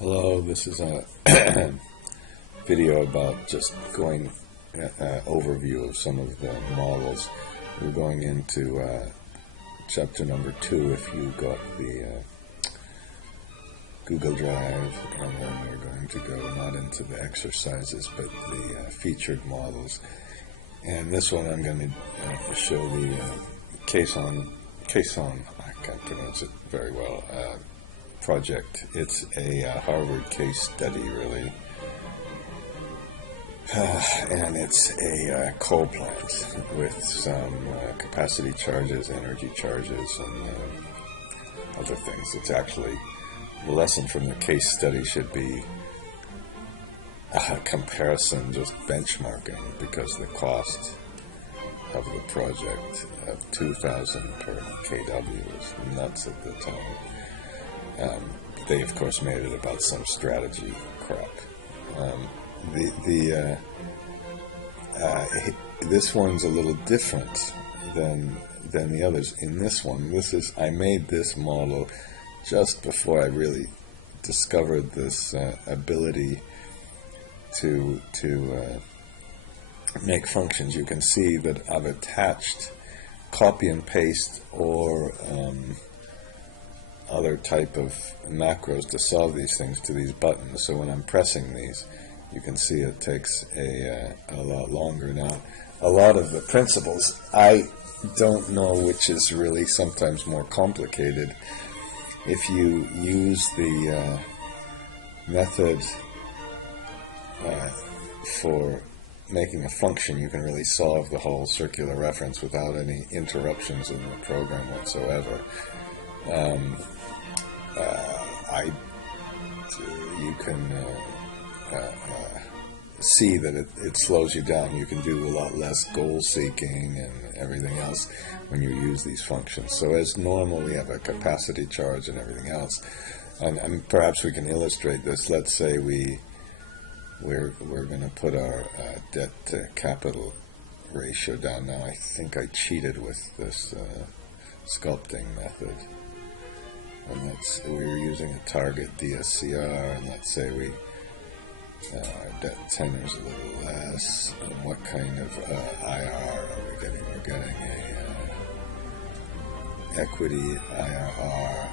Hello, this is a video about just going overview of some of the models. We're going into chapter number 2 if you got the Google Drive, and then we're going to go not into the exercises but the featured models. And this one I'm going to show the Quezon, I can't pronounce it very well, project. It's a Harvard case study, really, and it's a coal plant with some capacity charges, energy charges, and other things. It's actually, the lesson from the case study should be a comparison, just benchmarking, because the cost of the project of $2,000 per kW was nuts at the time. They of course made it about some strategy crap. This one's a little different than the others. In this one, I made this model just before I really discovered this ability to make functions. You can see that I've attached copy and paste or other type of macros to solve these things to these buttons. So when I'm pressing these, you can see it takes a lot longer. Now, a lot of the principles, I don't know which is really sometimes more complicated. If you use the method for making a function, you can really solve the whole circular reference without any interruptions in the program whatsoever. You can see that it slows you down. You can do a lot less goal seeking and everything else when you use these functions. So as normal, we have a capacity charge and everything else, and perhaps we can illustrate this. Let's say we're going to put our debt to capital ratio down. Now, I think I cheated with this sculpting method. And we're using a target DSCR, and let's say our debt tenor is a little less. And what kind of IR are we getting? We're getting a equity IRR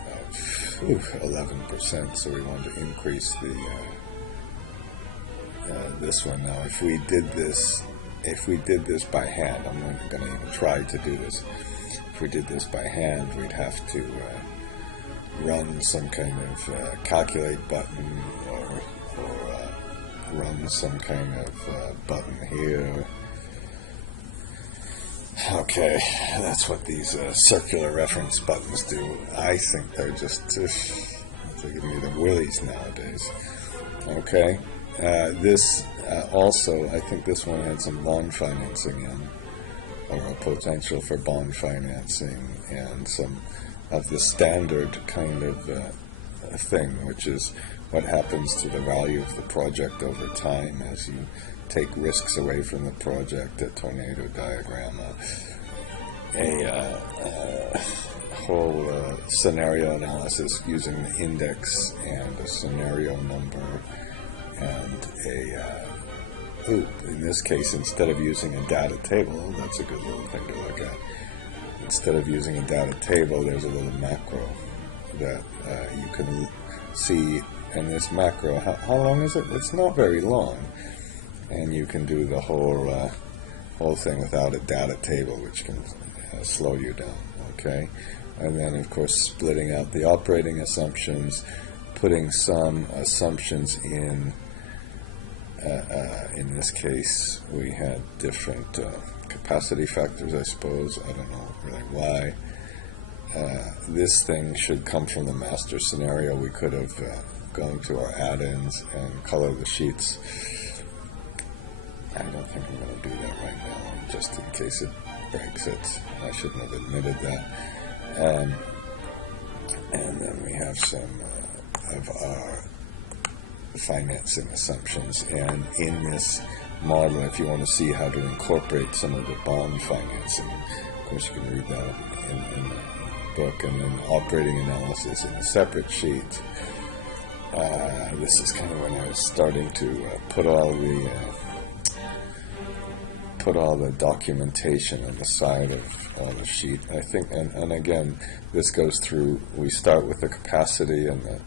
of 11%. So we want to increase the this one. Now, if we did this by hand, I'm not going to even try to do this. If we did this by hand, we'd have to run some kind of calculate button or run some kind of button here. Okay, that's what these circular reference buttons do. I think they're just they're giving me the willies nowadays. Okay, this also, I think this one had some bond financing in, or a potential for bond financing, and some of the standard kind of thing, which is what happens to the value of the project over time as you take risks away from the project, a tornado diagram, a whole scenario analysis using the index and a scenario number, and in this case, instead of using a data table, that's a good little thing to look at. Instead of using a data table, there's a little macro that you can see. And this macro, how long is it? It's not very long, and you can do the whole thing without a data table, which can slow you down. Okay, and then of course splitting out the operating assumptions, putting some assumptions in. In this case, we had different capacity factors, I suppose. I don't know really why. This thing should come from the master scenario. We could have gone to our add-ins and color the sheets. I don't think I'm going to do that right now, just in case it breaks it. I shouldn't have admitted that. And then we have some of our financing assumptions, and in this model, if you want to see how to incorporate some of the bond financing, of course you can read that in the book, and then operating analysis in a separate sheet, this is kind of when I was starting to put all the documentation on the side of the sheet. I think, and again, this goes through, we start with the capacity and the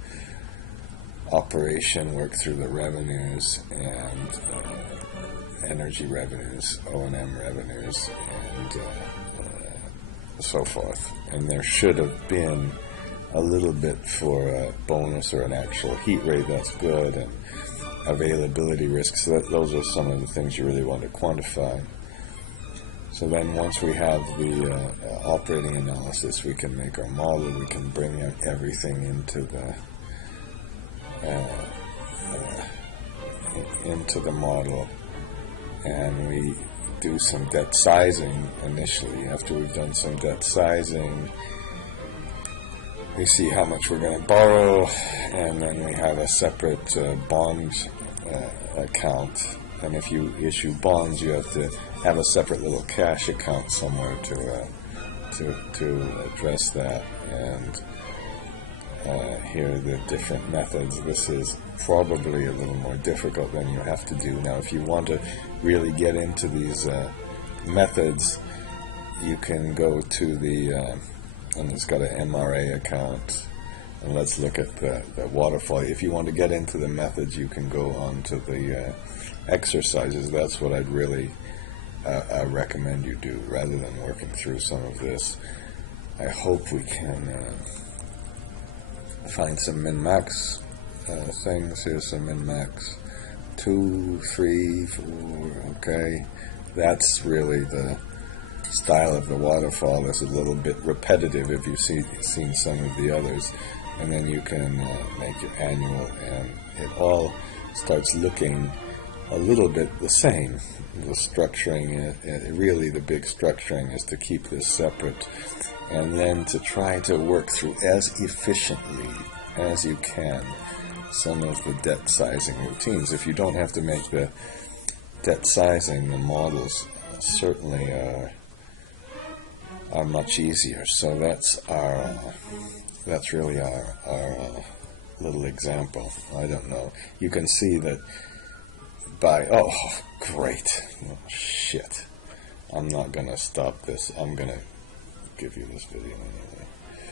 operation, work through the revenues and energy revenues, O&M revenues, and so forth. And there should have been a little bit for a bonus or an actual heat rate. That's good, and availability risks. So those are some of the things you really want to quantify. So then once we have the operating analysis, we can make our model, we can bring everything into the model, and we do some debt sizing initially. After we've done some debt sizing, we see how much we're going to borrow, and then we have a separate bond account. And if you issue bonds, you have to have a separate little cash account somewhere to address that. And here are the different methods. This is probably a little more difficult than you have to do. Now, if you want to really get into these methods, you can go to the, and it's got an MRA account. And let's look at the waterfall. If you want to get into the methods, you can go on to the exercises. That's what I'd really recommend you do, rather than working through some of this. I hope we can find some min-max things. Here's some min-max. 2, 3, 4, okay. That's really the style of the waterfall. Is a little bit repetitive if you've seen some of the others. And then you can make your annual, and it all starts looking a little bit the same. The structuring, really the big structuring is to keep this separate, and then to try to work through as efficiently as you can some of the debt sizing routines. If you don't have to make the debt sizing, the models certainly are much easier. So that's really our little example. I don't know. You can see that by, oh, great. Oh, shit. I'm not going to stop this. I'm going to give you this video anyway.